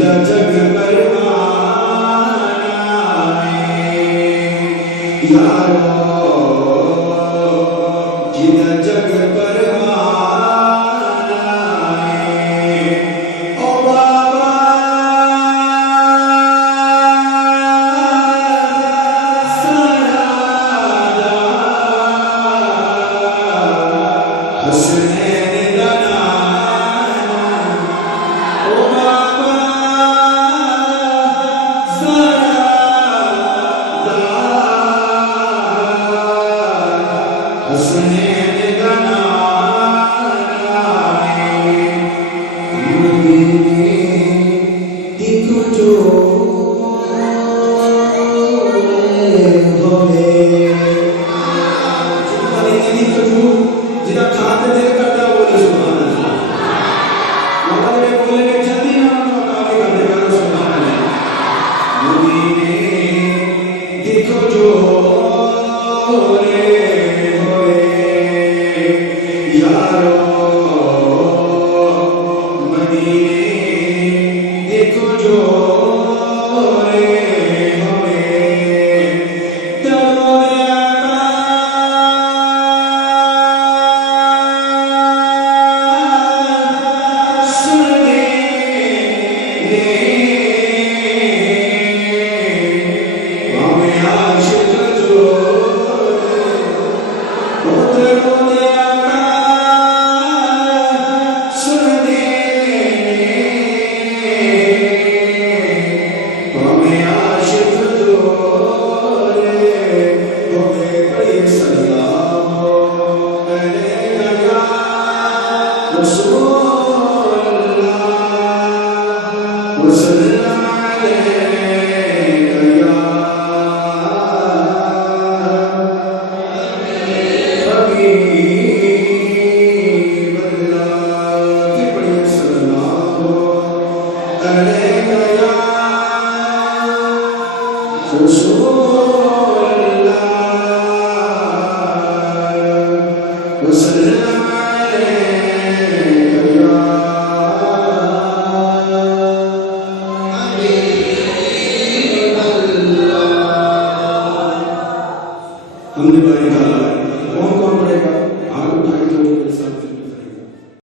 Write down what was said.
जिदा जग परवाना यारो जिदा जग परवाना ओ बाबा सरादा हसनैन दा नाना ओ बाबा सरादा हसनैन दा नाना मदीने देखो जो जिदा खाते दिल करता बोले सुभान अल्लाह मौला ने बोले कि जल्दी ना काफी करते करो सुभान अल्लाह मदीने देखो जो रे होए यारो मदीने देखो जो रे होए दरोया सुनने हमें आशिक जो दरोया सुनने हमें आशिक जो हमें बड़ी सलाम अलैका रसूल अल्लाह